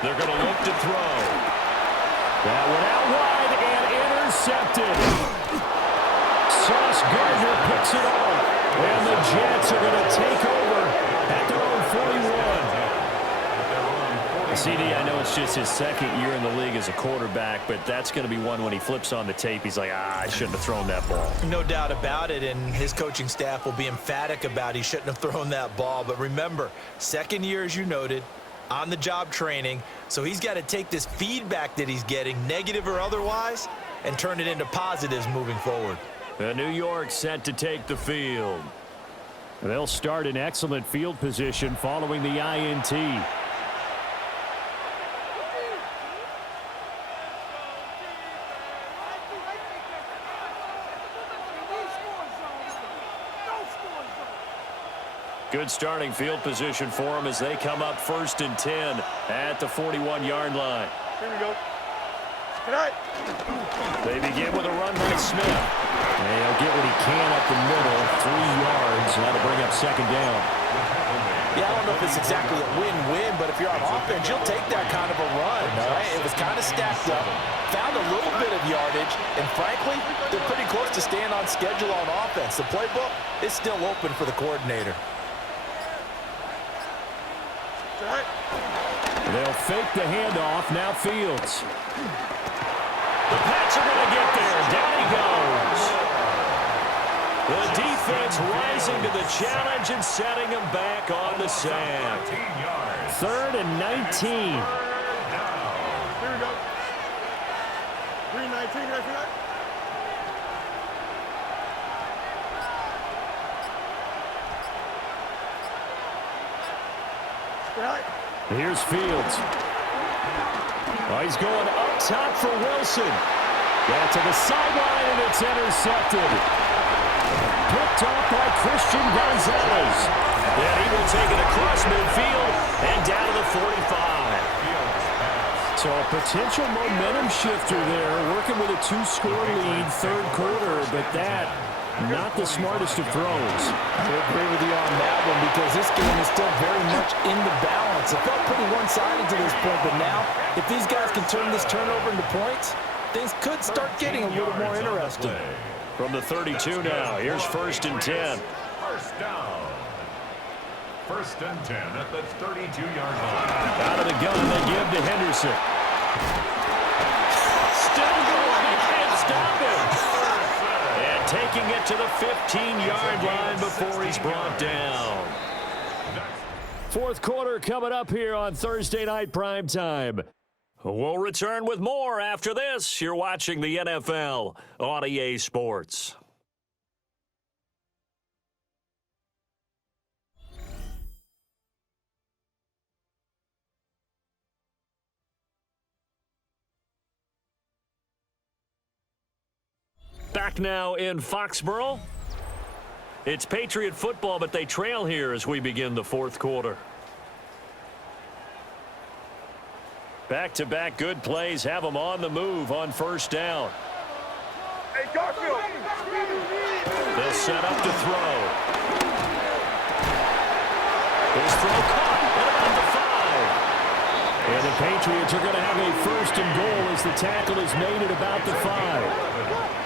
They're going to look to throw. That went out wide and intercepted. Sauce Gardner picks it off, and the Jets are going to take over at their own 41. CD, I know it's just his 2nd year in the league as a quarterback, but that's going to be one when he flips on the tape, he's like, I shouldn't have thrown that ball. No doubt about it, and his coaching staff will be emphatic about he shouldn't have thrown that ball. But remember, 2nd year, as you noted, on-the-job training, so he's got to take this feedback that he's getting, negative or otherwise, and turn it into positives moving forward. New York set to take the field. They'll start in excellent field position following the INT. Good starting field position for them as they come up 1st and 10 at the 41-yard line. Here we go. Tonight. They begin with a run by Smith. And he'll get what he can up the middle, 3 yards. That'll bring up second down. Yeah, I don't know if it's exactly a win-win, but if you're on offense, you'll take that kind of a run, all right? It was kind of stacked up, found a little bit of yardage, and frankly, they're pretty close to staying on schedule on offense. The playbook is still open for the coordinator. Tonight. They'll fake the handoff. Now Fields. The Pats are going to get there. Down he goes. The defense rising to the challenge and setting him back on the sack. 3rd and 19. Here we go. 3:19. Did I see that? Tonight. Here's Fields. Oh, he's going up top for Wilson. Down to the sideline, and it's intercepted. Picked off by Christian Gonzalez. Then he will take it across midfield and down to the 45. So a potential momentum shifter there, working with a 2-score lead, 3rd quarter, but that, not the smartest of throws. I agree with you on that one because this game is still very much in the balance. It felt pretty one-sided to this point, but now, if these guys can turn this turnover into points, things could start getting a little more interesting. From the 32 now, here's 1st and 10. First down. 1st and 10 at the 32-yard line. Out of the gun, they give to Henderson. Still going, they can't stop him. And taking it to the 15-yard line before he's brought down. 4th quarter coming up here on Thursday Night Primetime. We'll return with more after this. You're watching the NFL on EA Sports. Back now in Foxborough. It's Patriot football, but they trail here as we begin the 4th quarter. Back-to-back good plays have them on the move on 1st down. Hey, Garfield. They'll set up to throw. His throw caught at about the 5. And the Patriots are going to have a 1st and goal as the tackle is made at about the 5.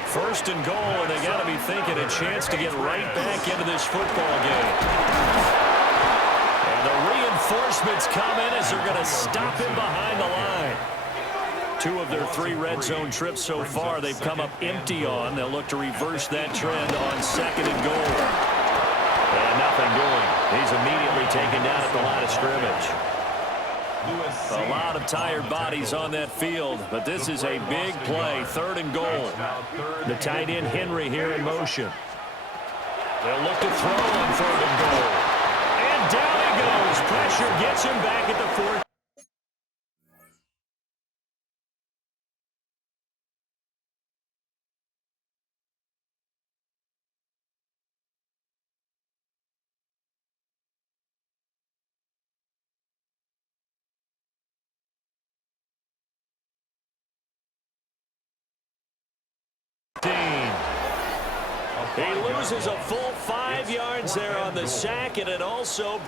1st and goal, and they got to be thinking a chance to get right back into this football game. And the reinforcements come in as they're going to stop him behind the line. 2 of their 3 red zone trips so far they've come up empty on. They'll look to reverse that trend on 2nd and goal. And nothing doing. He's immediately taken down at the line of scrimmage. A lot of tired bodies on that field, but this is a big play, 3rd and goal. The tight end Henry here in motion. They'll look to throw on 3rd and goal. And down he goes. Pressure gets him back at the 4. He loses a full 5 yards there on the sack, and it also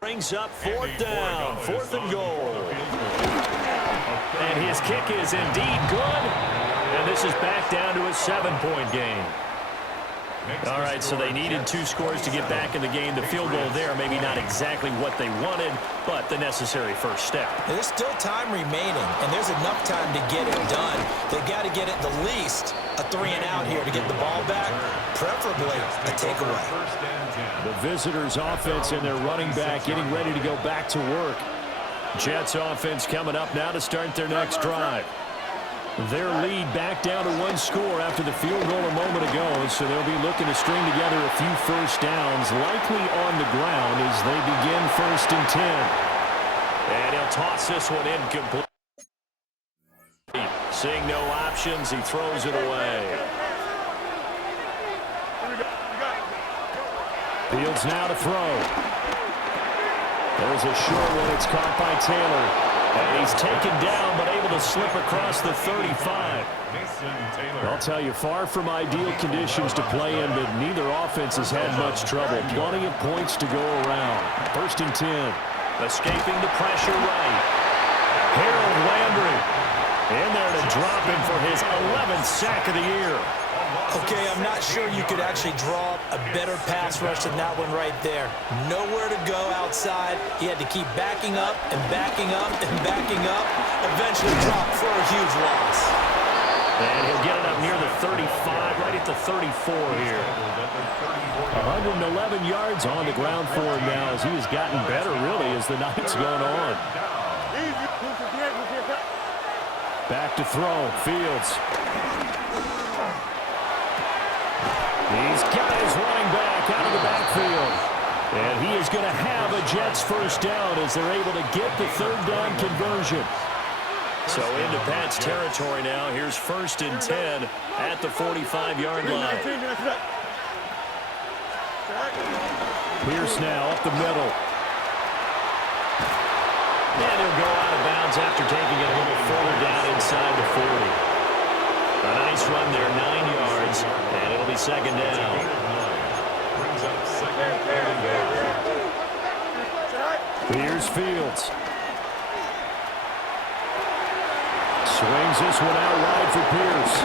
Brings up fourth down, 4th and goal. And his kick is indeed good. And this is back down to a 7-point game. All right, so they needed 2 scores to get back in the game. The field goal there, maybe not exactly what they wanted, but the necessary first step. There's still time remaining, and there's enough time to get it done. They've got to get it the least a 3-and-out here to get the ball back, preferably a takeaway. The visitors' offense and their running back getting ready to go back to work. Jets offense coming up now to start their next drive. Their lead back down to 1 score after the field goal a moment ago, so they'll be looking to string together a few first downs, likely on the ground as they begin 1st and 10. And he'll toss this one incomplete. Seeing no options, he throws it away. Fields now to throw. There's a short one. It's caught by Taylor. And he's taken down, but able to slip across the 35. I'll tell you, far from ideal conditions to play in, but neither offense has had much trouble. Plenty of points to go around. 1st and 10. Escaping the pressure right. Harold Landry in there to drop him for his 11th sack of the year. Okay, I'm not sure you could actually draw up a better pass rush than that one right there. Nowhere to go outside. He had to keep backing up and backing up and backing up. Eventually dropped for a huge loss. And he'll get it up near the 35, right at the 34 here. 111 yards on the ground for him now as he has gotten better, really, as the night's going on. Back to throw. Fields. He's got his running back out of the backfield. And he is going to have a Jets first down as they're able to get the 3rd down conversion. So into Pat's territory now. Here's 1st and 10 at the 45-yard line. Pierce now up the middle. And he'll go out of bounds after taking it a little further down inside the 40. A nice run there, 9 yards, and it'll be 2nd down. Here's Fields. Swings this one out wide for Pierce.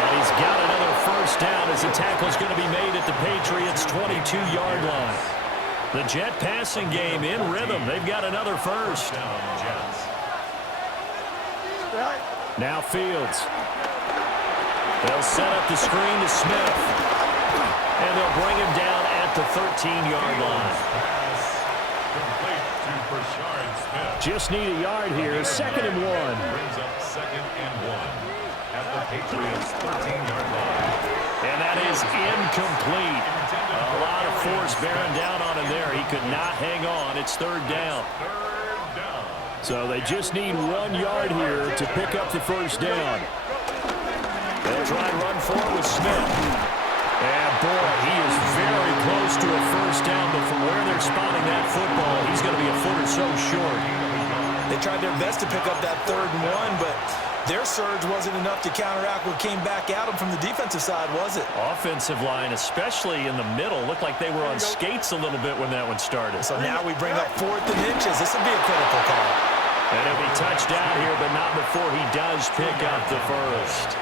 And he's got another first down as the tackle's going to be made at the Patriots' 22-yard line. The Jet passing game in rhythm. They've got another first. Now Fields. They'll set up the screen to Smith. And they'll bring him down at the 13-yard line. Just need a yard here. 2nd and 1. Brings up 2nd and 1 at the Patriots' 13-yard line. And that is incomplete. A lot of force bearing down on him there. He could not hang on. It's 3rd down. So they just need 1 yard here to pick up the first down. They'll try and run forward with Smith. And boy, he is very close to a first down, but from where they're spotting that football, he's going to be a foot or so short. They tried their best to pick up that 3rd and 1, but their surge wasn't enough to counteract what came back at them from the defensive side, was it? Offensive line, especially in the middle, looked like they were on skates a little bit when that one started. So now we bring up 4th and inches. This would be a critical call. And he'll be touched down here, but not before he does pick up the first.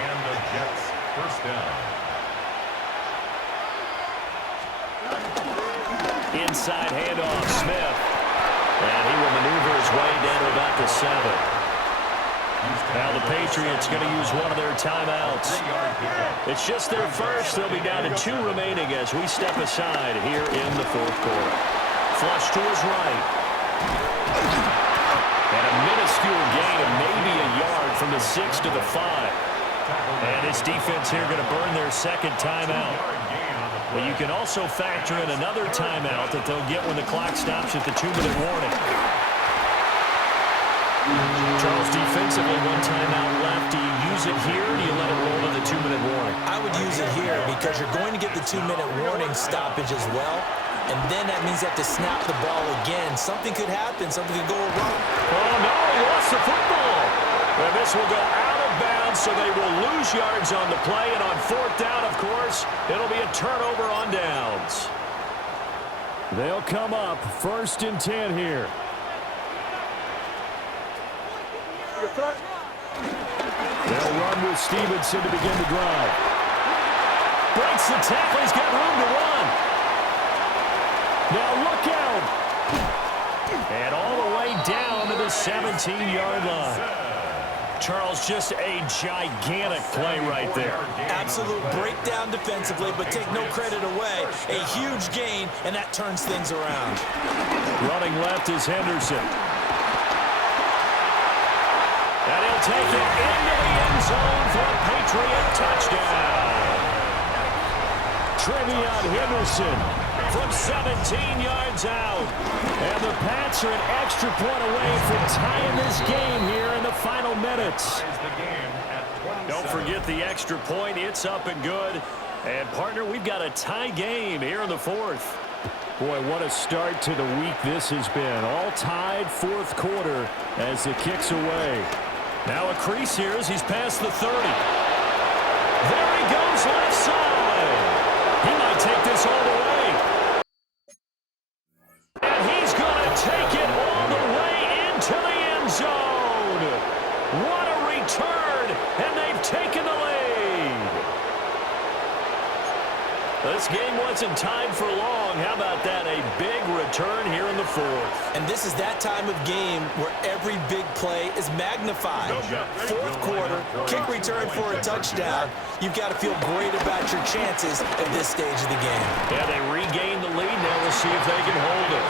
And the Jets first down. Inside handoff, Smith. And he will maneuver his way down to about the 7. Now the Patriots going to use one of their timeouts. It's just their first. They'll be down to 2 remaining as we step aside here in the 4th quarter. Flush to his right. And a minuscule gain of maybe a yard from the 6 to the 5. And this defense here going to burn their 2nd timeout. But you can also factor in another timeout that they'll get when the clock stops at the 2-minute warning. Charles, defensively, 1 timeout left. Do you use it here, or do you let it roll to the 2-minute warning? I would use it here because you're going to get the 2-minute warning stoppage as well. And then that means you have to snap the ball again. Something could happen. Something could go wrong. Oh, no, he lost the football. And this will go out of bounds, so they will lose yards on the play. And on 4th down, of course, it'll be a turnover on downs. They'll come up 1st and 10 here. They'll run with Stevenson to begin the drive. Breaks the tackle. He's got room to run. Now look out. And all the way down to the 17-yard line. Charles, just a gigantic play right there. Absolute breakdown defensively, but take no credit away. A huge gain, and that turns things around. Running left is Henderson. And he'll take it into the end zone for a Patriot touchdown. Trevion Henderson from 17 yards out. And the Pats are an extra point away from tying this game here in the final minutes. Don't forget the extra point. It's up and good. And, partner, we've got a tie game here in the 4th. Boy, what a start to the week this has been. All tied 4th quarter as it kicks away. Now a crease here as he's past the 30. There he goes left side. He might take this all the way. And he's going to take it all the way into the end zone. What a return, and they've taken the lead. This game wasn't tied for long. How about that? A big return here in the 4th. And this is that time of game where every big play is magnified. 4th quarter, kick return for a touchdown. You've got to feel great about your chances at this stage of the game. Yeah, they regain the lead. Now we'll see if they can hold it.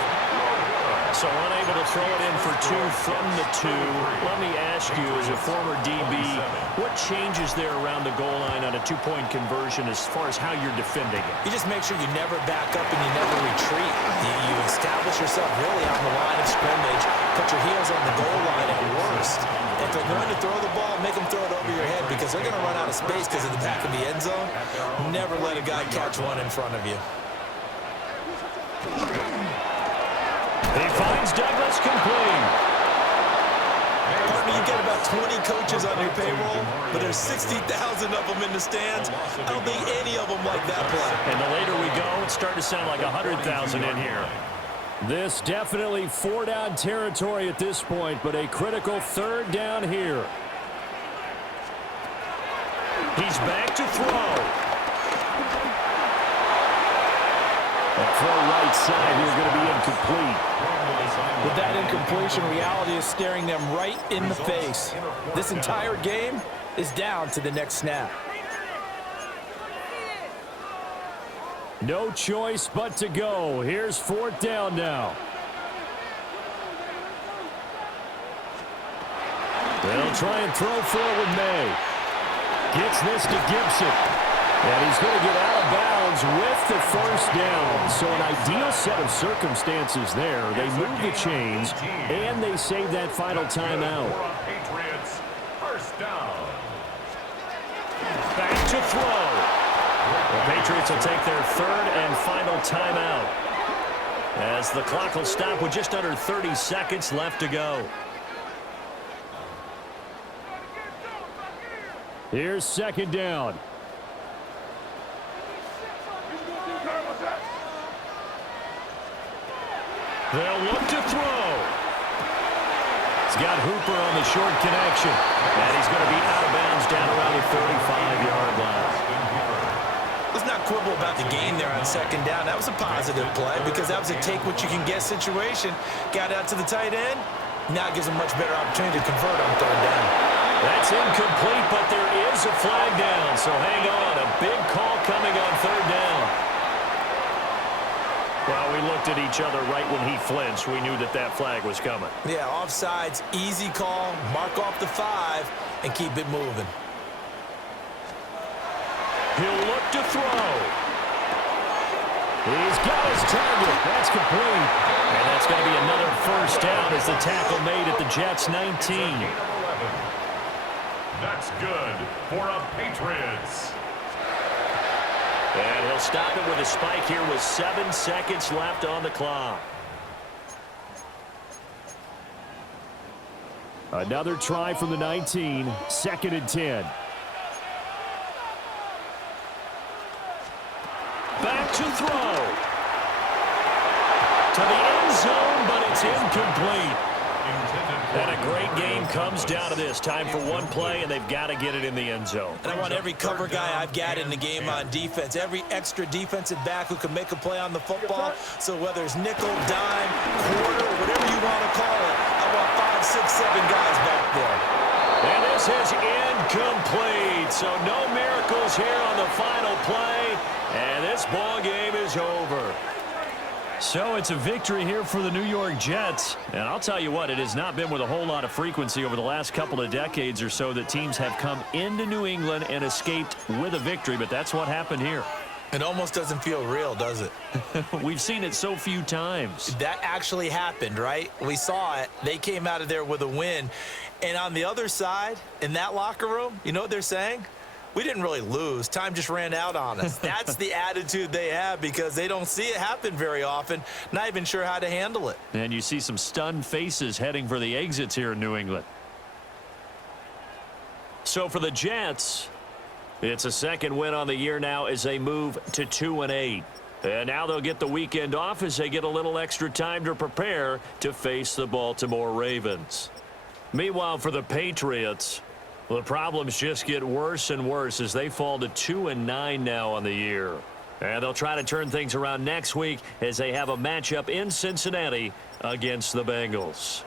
So unable to throw it in for 2 from the 2. Let me ask you, as a former DB, what changes there around the goal line on a 2-point conversion as far as how you're defending it? You just make sure you never back up and you never retreat. You establish yourself really on the line of scrimmage, put your heels on the goal line at worst. If they're going to throw the ball, make them throw it over your head because they're going to run out of space because of the back of the end zone. Never let a guy catch one in front of you. He finds Douglas complete. Partner, you get about 20 coaches on your payroll, but there's 60,000 of them in the stands. I don't think any of them like that play. And the later we go, it's starting to sound like 100,000 in here. This definitely 4-down territory at this point, but a critical 3rd down here. He's back to throw. That throw right side here is going to be incomplete. With that incompletion, reality is staring them right in the face. This entire game is down to the next snap. No choice but to go. Here's 4th down now. They'll try and throw forward May. Gets this to Gibson. And he's going to get out of bounds with the 1st down. So an ideal set of circumstances there. They move the chains, and they save that final timeout. Patriots, 1st down. Back to throw. The Patriots will take their 3rd and final timeout as the clock will stop with just under 30 seconds left to go. Here's 2nd down. They'll look to throw. He's got Hooper on the short connection. And he's going to be out of bounds down around the 35-yard line. Let's not quibble about the gain there on 2nd down. That was a positive play because that was a take-what-you-can-get situation. Got out to the tight end. Now it gives them much better opportunity to convert on 3rd down. That's incomplete, but there is a flag down. So hang on. A big call coming on 3rd down. Well, we looked at each other right when he flinched. We knew that that flag was coming. Yeah, offsides, easy call, mark off the 5, and keep it moving. He'll look to throw. He's got his target. That's complete. And that's going to be another 1st down as the tackle made at the Jets' 19. That's good for a Patriots. And he'll stop it with a spike here with 7 seconds left on the clock. Another try from the 19, 2nd and 10. Back to throw. incomplete. And a great game comes down to this. Time for one play, and they've got to get it in the end zone. And I want every cover guy I've got in the game on defense, every extra defensive back who can make a play on the football. So whether it's nickel, dime, quarter, whatever you want to call it, I want 5, 6, 7 guys back there. And this is incomplete. So no miracles here on the final play. And this ball game is over. So it's a victory here for the New York Jets. And I'll tell you what, it has not been with a whole lot of frequency over the last couple of decades or so that teams have come into New England and escaped with a victory. But that's what happened here. It almost doesn't feel real, does it? We've seen it so few times. That actually happened, right? We saw it. They came out of there with a win. And on the other side, in that locker room, you know what they're saying? We didn't really lose. Time just ran out on us. That's the attitude they have because they don't see it happen very often. Not even sure how to handle it. And you see some stunned faces heading for the exits here in New England. So for the Jets, it's a second win on the year now as they move to 2-8. And now they'll get the weekend off as they get a little extra time to prepare to face the Baltimore Ravens. Meanwhile, for the Patriots, the problems just get worse and worse as they fall to 2-9 now on the year. And they'll try to turn things around next week as they have a matchup in Cincinnati against the Bengals.